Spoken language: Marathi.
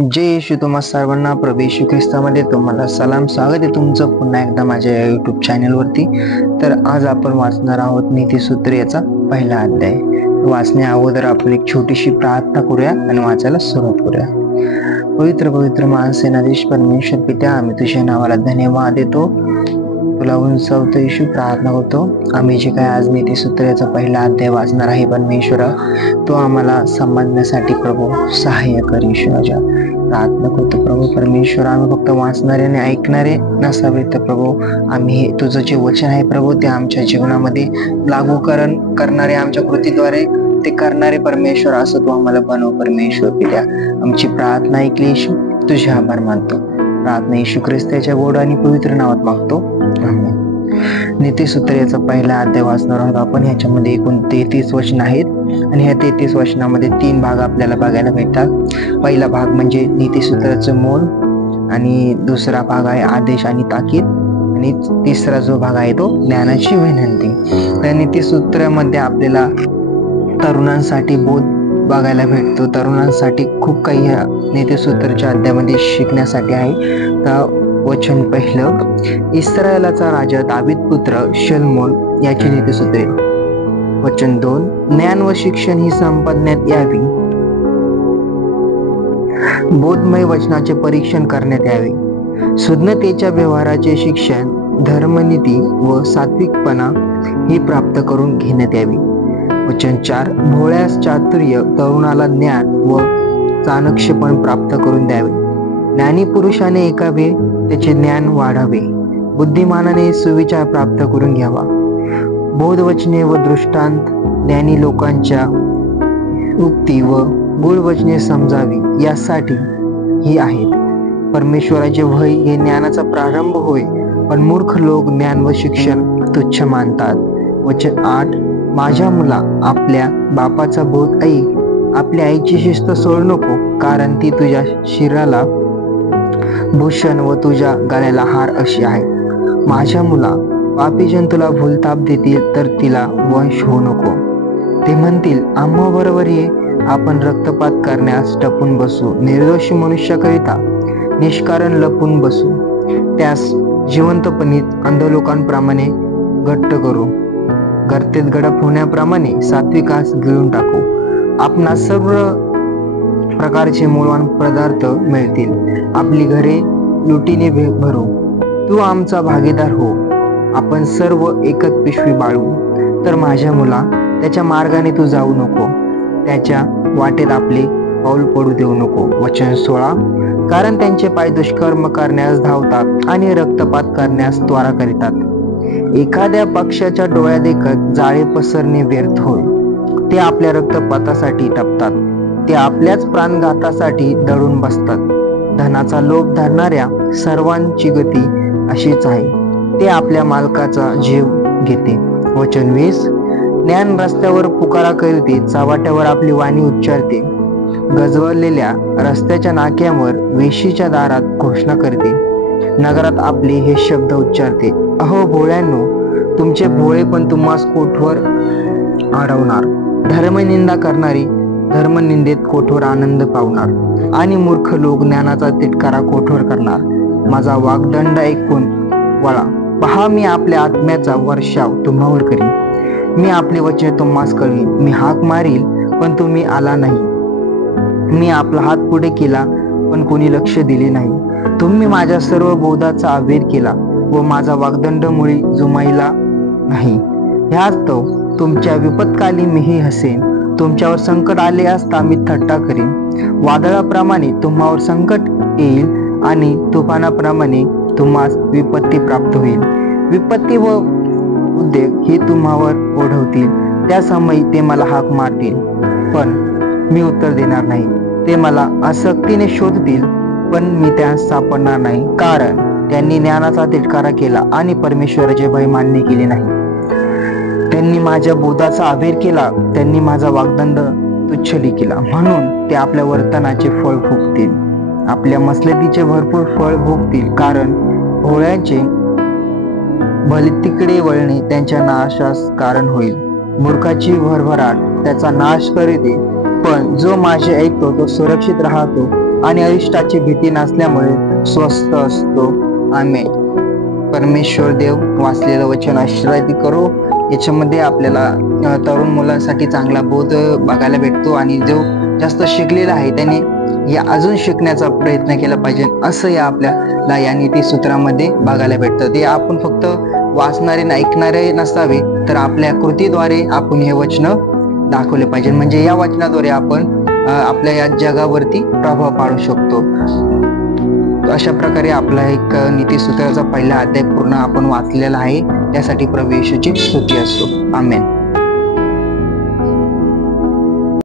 जय येशू. तुम्हा सर्वांना प्रभू येशू ख्रिस्तामध्ये तुम्हाला सलाम. स्वागत आहे तुमचं पुन्हा एकदा माझ्या युट्यूब चॅनलवरती. तर आज आपण वाचणार आहोत नीतिसूत्र याचा पहिला अध्याय. वाचण्या अगोदर आपण एक छोटीशी प्रार्थना करूया आणि वाचायला सुरुवात करूया. पवित्र पवित्र महासेनाधीश परमेश्वर पित्या, आम्ही तुझ्या नावाला धन्यवाद देतो, तुला उंचावतो येशू. प्रार्थना करतो आम्ही जे काय आज नीतिसूत्र याचा पहिला अध्याय वाचणार आहे परमेश्वरा, तो आम्हाला समजण्यासाठी प्रभू सहाय्य कर येशू. राजा प्रार्थना करतो प्रभू परमेश्वर, आम्ही फक्त वाचणारे आणि ऐकणारे नसावे तर प्रभू आम्ही हे तुझं जे वचन आहे प्रभू ते आमच्या जीवनामध्ये लागू करणारे, आमच्या कृतीद्वारे ते करणारे परमेश्वर असं तू आम्हाला बनव परमेश्वर पित्या. आमची प्रार्थना ऐकली येशू, तुझे आभार मानतो. प्रार्थना येशू ख्रिस्ताच्या गोड आणि पवित्र नावात मागतो, आमेन. नीतिसूत्र याचा पहिला अध्याय वाचणार आहोत आपण. ह्याच्यामध्ये एकूण 33 वचन आहेत आणि ह्या 33 वचनामध्ये 3 भाग आपल्याला बघायला भेटतात. पहिला भाग म्हणजे नीतिसूत्राचं मोल, आणि दुसरा भाग आहे आदेश आणि ताकीद, आणि तिसरा जो भाग आहे तो ज्ञानाची विनंती. त्या नीतिसूत्रामध्ये आपल्याला तरुणांसाठी बोध बघायला भेटतो. तरुणांसाठी खूप काही ह्या नीतिसूत्राच्या अध्यायामध्ये शिकण्यासाठी आहे. तर वचन पहिलं, इस्रायलाचा राजा दावीद पुत्र शलोमोन याची नीतिसूत्रे. वचन 2, ज्ञान व शिक्षण ही संपादण्यात यावी, बोधमय वचनाचे परीक्षण करण्यात यावे, सुज्ञतेच्या व्यवहाराचे शिक्षण, धर्मनीती व सात्विकपणा ही प्राप्त करून घेण्यात यावी. वचन 4, भोळ्यास चातुर्य, तरुणाला ज्ञान व चाणक्षपण प्राप्त करून द्यावे. ज्ञानी पुरुषाने ऐकावे, त्याचे ज्ञान वाढावे, बुद्धिमानाने सुविचार प्राप्त करून घ्यावा. बोधवचने व दृष्टांत, ज्ञानी लोकांच्या उक्ती व गुळ वचने समजावी यासाठी ही आहेत. परमेश्वराचे भय हे ज्ञानाचा प्रारंभ होय, पण मूर्ख लोक ज्ञान व शिक्षण तुच्छ मानतात. वचन 8, माझ्या मुला आपल्या बापाचा बोध ऐक, आपल्या आईची शिस्त सोड नको, कारण ती तुझ्या शिराला भूषण व तुझ्या गळ्याला हार अशी आहे. माझ्या मुला, पापीजन तुला भूलताप देतील तर तिला वंश होऊ नको. ते म्हणतील आम्हा बरोबर ये, आपण रक्तपात करण्यास टपून बसू, निर्दोषी मनुष्याकरिता निष्कारण लपून बसू, त्यास जिवंतपणीत अंधलोकांप्रमाणे घट्ट करू, गर्तेत गडप होण्याप्रमाणे सात्विकास गिळून टाकू. आपणास सर्व प्रकारचे मूल्यवान पदार्थ मिळतील, आपली घरे लुटीने भरू. तू आमचा भागीदार हो, आपण सर्व एकच पिशवी बाळू. तर माझ्या मुला, त्याच्या मार्गाने तू जाऊ नको, त्याच्या वाटेत आपले पाऊल पडू देऊ नको. वचन 16, कारण त्यांचे पाय दुष्कर्म करण्यास धावतात आणि रक्तपात करण्यास त्वरा करीतात. एखाद्या पक्षाच्या डोळ्या देखत जाळे पसरणे व्यर्थ होय. ते आपल्या रक्तपातासाठी टपतात, ते आपल्याच प्राणघातासाठी दडून बसतात. धनाचा लोभ धरणाऱ्या सर्वांची गती अशीच आहे, ते आपल्या मालकाचा जीव घेते. वचन 20, ज्ञान रस्त्यावर पुकारा करते, चव्हाट्यावर आपली वाणी उच्चारते, गजवलेल्या रस्त्याच्या नाक्यावर वेशीच्या दारात घोषणा करते, नगरात आपले हे शब्द उच्चारते. अहो भोळ्यांनो, तुमचे भोळे पण तुम्हास कोठवर अडवणार. धर्मनिंदा करणारी धर्मनिंदेत कोठोर आनंद पावणार, आणि मूर्ख लोक ज्ञानाचा तिटकारा कोठोर करणार. माझा वाग्दंड ऐकून वळा, पहा मी आपल्या आत्म्याचा वर्षाव तुम्हावर करीन. मी आपले वचने तुम्हास कळवीन. मी हाक मारील पण तुम्ही आला नाही, मी आपला हात पुढे केला पण कोणी लक्ष दिले नाही. तुम्ही माझ्या सर्व बोधाचा अभेद केला व माझा वाग्दंड मुळी जुमाईला नाही. ह्यास्तव तुमच्या विपत्काली मीही हसेन, तुमच्यावर संकट आले असता मी थट्टा करीन. वादळाप्रमाणे तुम्हावर संकट येईल आणि तुफानाप्रमाणे तुम्हास विपत्ती प्राप्त होईल. विपत्ती व उद्रेक हे तुम्हावर ओढवतील. त्या समयी ते मला हाक मारतील पण मी उत्तर देणार नाही. ते मला आसक्तीने शोधतील पण मी त्यास सापडणार नाही, कारण त्यांनी ज्ञानाचा तिटकारा केला आणि परमेश्वराचे भय मान्य केले नाही. त्यांनी माझ्या बोधाचा अभेद केला, त्यांनी माझा वाग्दंड तुच्छ केला. म्हणून ते आपल्या वर्तनाचे फळ भोगतील, आपल्या मसलतीचे भरपूर फळ भोगतील. कारण भोळ्याचे भलतीकडे वळणे त्यांच्या नाशास कारण होईल. मूर्खाची भरभराट त्याचा नाश करते, पण जो माझे ऐकतो तो सुरक्षित राहतो. आणि अरिष्टाची भीती नसल्यामुळे स्वस्थ असतो. आमेन. परमेश्वर देव वाचलेलं वचन आशीर्वादित करो. याच्यामध्ये आपल्याला तरुण मुलांसाठी चांगला बोध बघायला भेटतो आणि जो जास्त शिकलेला आहे त्याने या अजून शिकण्याचा प्रयत्न केला पाहिजे असं या आपल्याला या नीतिसूत्रामध्ये बघायला भेटतं. ते आपण फक्त वाचणारे ऐकणारे नसावे, तर आपल्या कृतीद्वारे आपण हे वचन दाखवले पाहिजे. म्हणजे या वचनाद्वारे आपण आपल्या या जगावरती प्रभाव पाडू शकतो. अशा प्रकारे आपला एक नीतिसूत्राचा पहिला अध्याय पूर्ण आपण वाचलेला आहे. त्यासाठी प्रभू येशूची स्तुती असो. आमेन.